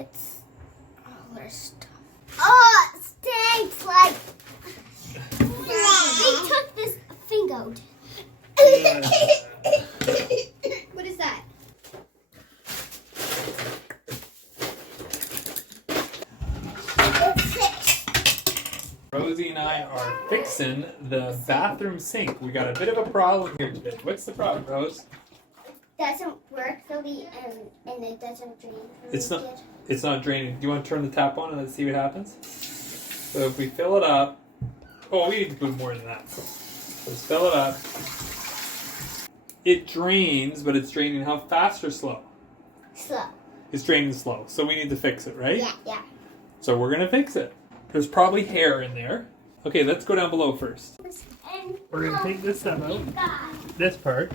It's all our stuff. Oh, it stinks like. They took this thing out. What is that? Rosie and I are fixing the bathroom sink. We got a bit of a problem here today. What's the problem, Rose? Doesn't work really, and it doesn't drain. It's not draining. Do you want to turn the tap on and let's see what happens? So if we fill it up, oh, we need to put more than that. Let's fill it up. It drains, but it's draining how fast or slow? Slow. It's draining slow, so we need to fix it, right? Yeah. So we're gonna fix it. There's probably hair in there. Okay, let's go down below first. We're gonna take this stuff out. This part.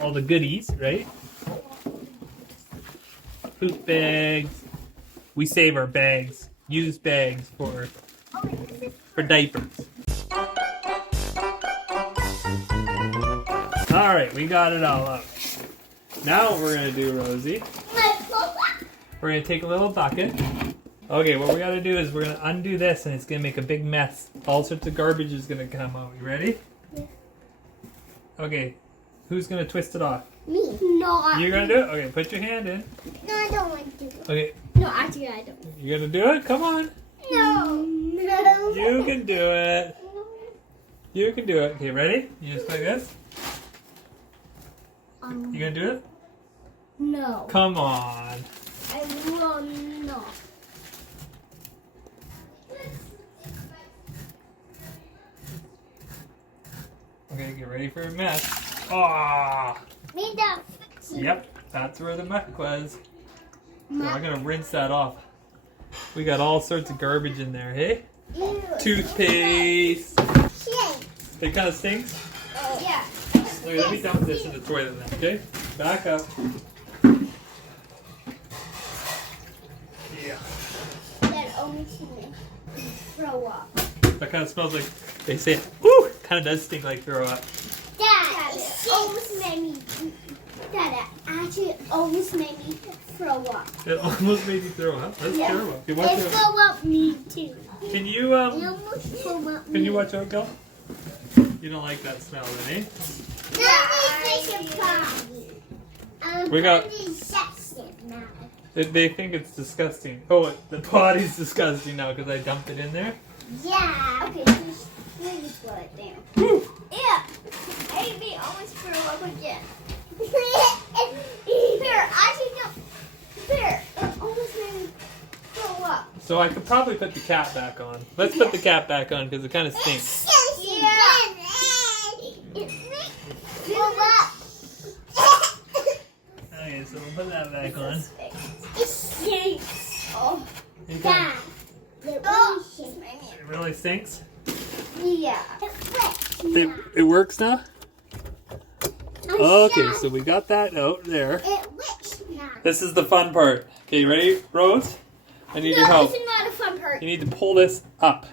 All the goodies, right? Poop bags. We save our bags. Used bags for diapers. Alright, we got it all out. Now what we're gonna do, Rosie, we're gonna take a little bucket. Okay, what we gotta do is we're gonna undo this and it's gonna make a big mess. All sorts of garbage is gonna come out. You ready? Yeah. Okay, who's gonna twist it off? Me. No. You're gonna do it? Okay, put your hand in. No, I don't want to do it. Okay. No, actually I don't. You're gonna do it? Come on. No. You can do it. You can do it. Okay, ready? You just like this? You gonna do it? No. Come on. I will not. Okay, get ready for a mess. Ah! Me the. Yep, that's where the muck was. So I'm gonna rinse that off. We got all sorts of garbage in there, hey? Ew. Toothpaste. Shit. It kind of stinks. Yeah. Okay, let me dump this in the toilet then, okay? Back up. Yeah. That almost made me throw up. That kind of smells like, they say, woo! Kind of does stink like throw up. Dad, it almost made me. Dad, it actually almost made me throw up. It almost made you throw up. That's terrible. Okay, watch It out. throw up me too. Can you It almost throw up me. can you watch out, Gil? You don't like that smell, then, eh? We got- They think it's disgusting. Oh, the body's disgusting now because I dumped it in there. Yeah. Okay, just throw it there. Woo! Yeah. Amy almost threw up again. Here, actually no. Here, it almost made me throw up. So I could probably put the cap back on. Let's put the cap back on because it kind of stinks. Yeah. It makes me throw up. Okay, so we'll put that back on. It stinks. Oh, Okay. Dad. It really stinks? Yeah. It works now? I'm Okay, shocked. so we got that out there. It works now. This is the fun part. Okay, you ready, Rose? I need your No, help. this is not a fun part. You need to pull this up.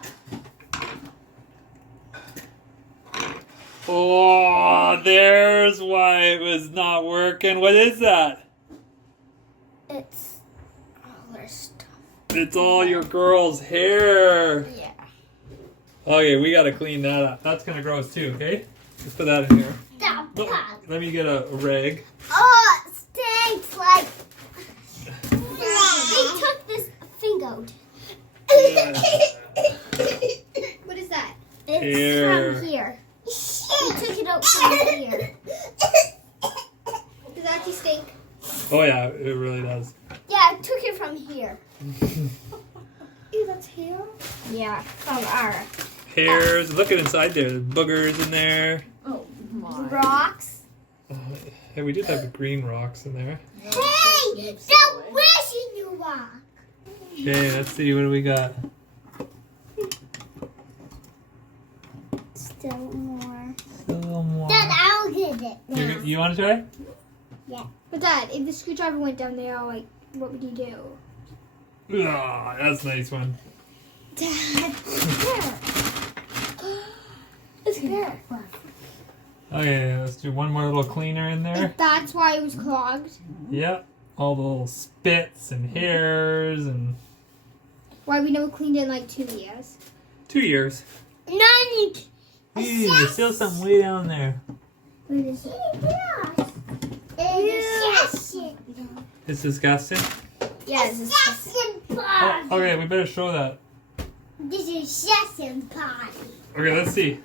Oh, there's why it was not working. What is that? It's all our stuff. It's all your girl's hair. Yeah. Okay, we gotta clean that up. That's gonna gross too, okay? Let's put that in here. Stop. Oh, let me get a rag. Oh, it stinks like. They took this thing out. What is that? It's Hair. from here. They took it out from here. Does that actually stink? Oh yeah, it really does. Yeah, I took it from here. Ew, that's hair? Yeah, from our Hairs. Look at inside there. There's boogers in there. rocks. Hey, we did have green rocks in there. Hey, the wishing rock. Okay, let's see. What do we got? Still more. Still more. Dad, I'll get it. You want to try? Yeah. But Dad, if the screwdriver went down there, like, what would you do? Ah, that's a nice one. Dad, it's here. Okay, let's do one more little cleaner in there. That's why it was clogged. Yep. all the little spits and hairs and... Why we never cleaned it in like 2 years? 2 years. Nani. There's still something way down there. What is it? It's disgusting. Yes. Oh, okay, we better show that. This is session party. Okay, let's see.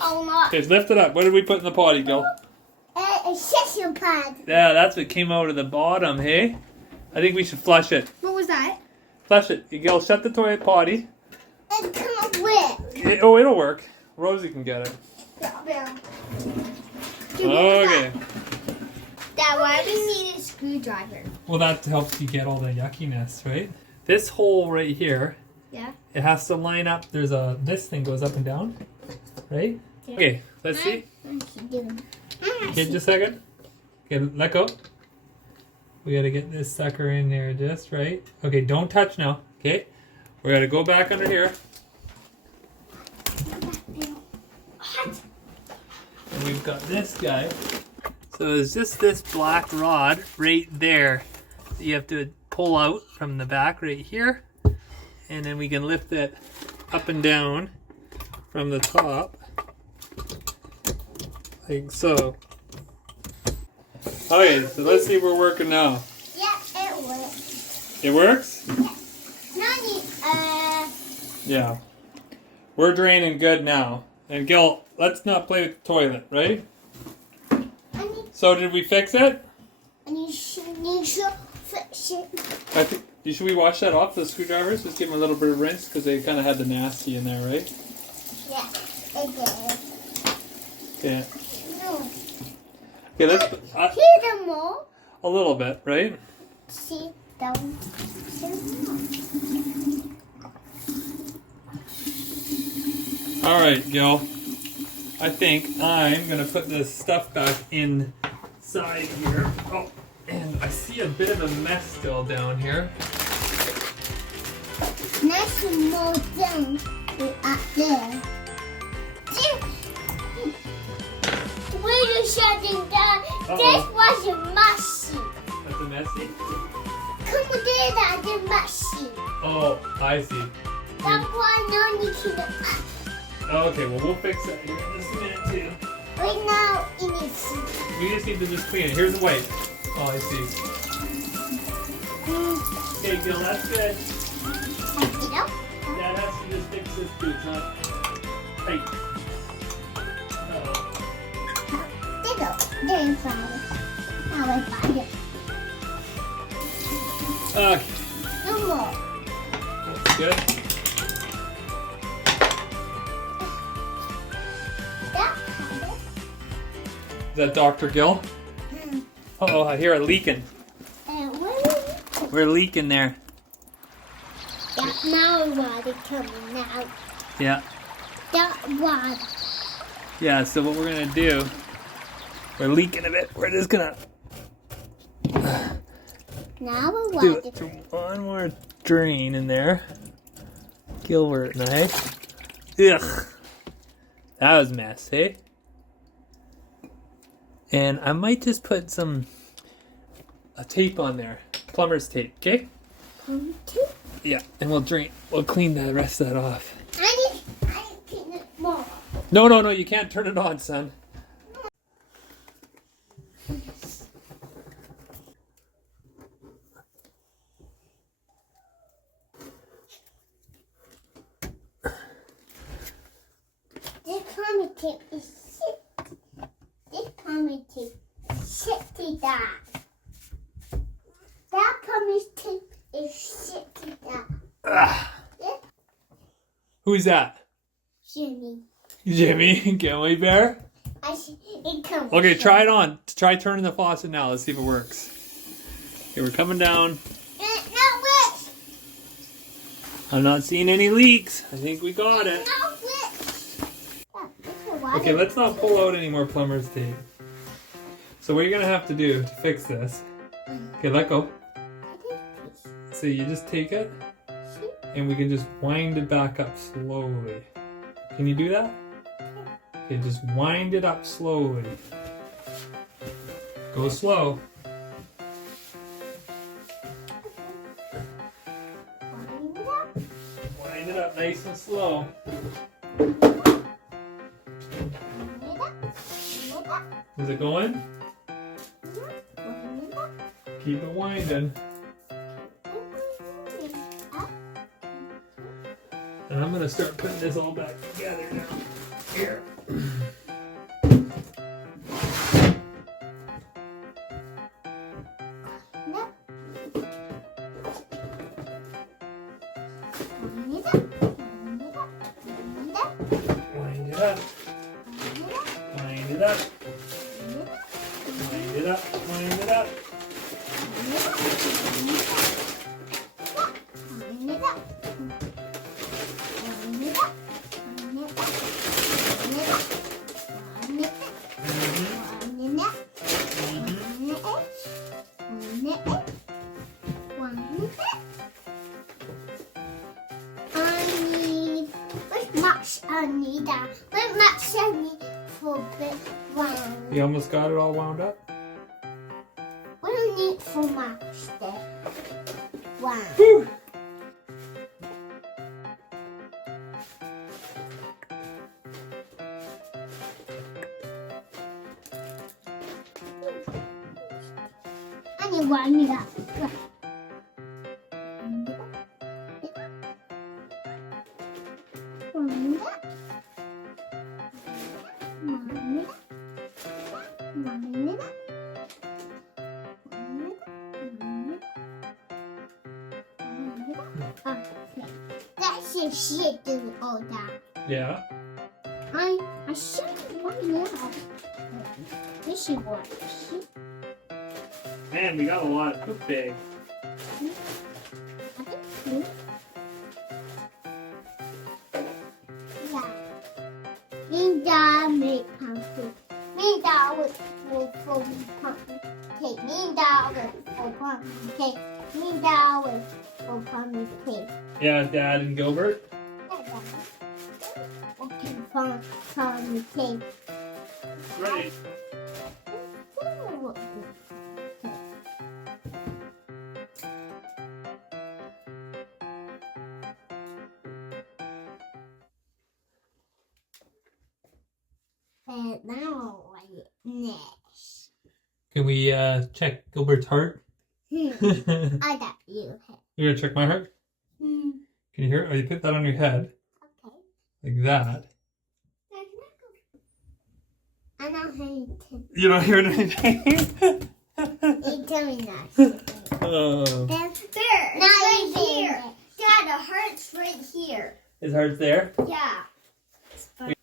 Oh no. Okay, lift it up. What did we put in the potty, Gil? A session party. Yeah, that's what came out of the bottom, hey? I think we should flush it. What was that? Flush it. Gil, shut the toilet potty. And come with. Oh, it'll work. Rosie can get it. Okay. Dad, why do we need a screwdriver? Well, that helps you get all the yuckiness, right? This hole right here, Yeah. it has to line up. There's this thing goes up and down, right? Yeah. Okay, let's see. Okay, just a second. Okay, let go. We gotta get this sucker in there just right. Okay, don't touch now. Okay, we gotta go back under here. And we've got this guy. So it's just this black rod right there that you have to pull out from the back right here. And then we can lift it up and down from the top. Like so. Okay, so let's see if we're working now. Yeah, it works. It works? Nani, Yeah. We're draining good now. And Gil, let's not play with the toilet, right? So did we fix it? you should fix it. I think. Should we wash that off, the screwdrivers? Just give them a little bit of rinse because they kind of had the nasty in there, right? Yeah, it did. Okay. No. Okay, let's... Hear them all. a little bit, right? See them. Alright, Gil. I think I'm going to put this stuff back inside here. Oh, and I see a bit of a mess still down here. Next more down up there. When you shutting down, this was a messy. That's a messy? Come there, that's a messy. Oh, I see. That's why no need to Okay, well, we'll fix that here in just a minute, too. right now it is. We just need to just clean it. Here's the wipe. Oh, I see. Okay, Gil, that's good. Dad has to just fix this too. It's not tight. Uh-oh. There's flower. Now I find it. Okay, No more. that's good. Is that Dr. Gil? Uh-oh, I hear it leaking. What? We're leaking there. Yeah, now water coming out. Yeah. That water. Yeah, so what we're going to do, we're leaking a bit. We're just going to Now the do water. one more drain in there. Gilbert and I. Ugh. That was a mess, eh? And I might just put a tape on there. Plumber's tape, okay? Yeah, and we'll clean the rest of that off. I need clean it more. No, you can't turn it on, son. This plumbing tape is shit. This plumbing tape is shit to that. That plumbing tape is shit to that. Yeah. Who's that? Jimmy. Jimmy, Gilly Bear? It comes. Okay, try it on. Try turning the faucet now. Let's see if it works. Okay, we're coming down. No wish. I'm not seeing any leaks. I think we got it. No wish. Okay, let's not pull out any more plumber's tape. So what you're going to have to do to fix this. Okay, let go. So you just take it, and we can just wind it back up slowly. Can you do that? Okay, just wind it up slowly. Go slow. Wind it up nice and slow. Is it going? Keep it winding. And I'm gonna start putting this all back together now. Here. Wind it up. Wind it up. Wind it up. Wind it up. You almost got it all wound up? What do you need for much there? Wow. Woo! I need one it up. That's shit do all that. Yeah. I should right now. This should work. Man, we got a lot of poop bag. Yeah. Linda make pumpkin. Linda will from pumpkin cake. Linda will for pumpkin cake. Linda will for pumpkin cake. Yeah, Dad and Gilbert. Okay, pumpkin cake. Great. And now, next. Can we check Gilbert's heart? I got you. You're gonna check my heart? Hmm. Can you hear it? Oh, you put that on your head. Okay. Like that. I don't hear anything. You don't hear anything? It's doing that. Oh. There. Now Right right here. here. Dad, the heart's right here. His heart's there? Yeah.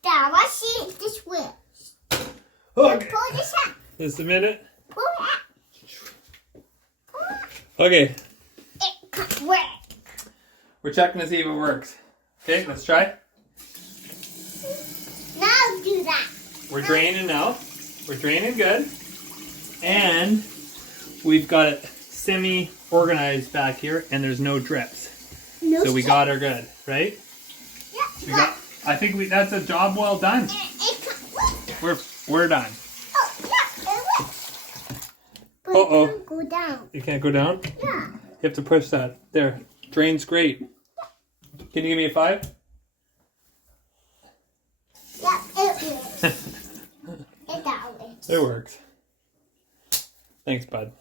Dad, what's it? This way. Okay. Pull this out. Just a minute. Pull it out. Pull it out. Okay. It can't work. We're checking to see if it works. Okay, let's try. Now do that. We're draining now. We're draining good. And we've got it semi-organized back here, and there's no drips. No So we shit. got her good, right? Yeah. We got. I think that's a job well done. It can't work. We're done. Oh, yeah, it works. But Uh-oh. it can't go down. You can't go down? Yeah. You have to push that. There. Drains great. Can you give me a 5? Yeah, it works. It got it. It works. Thanks, bud.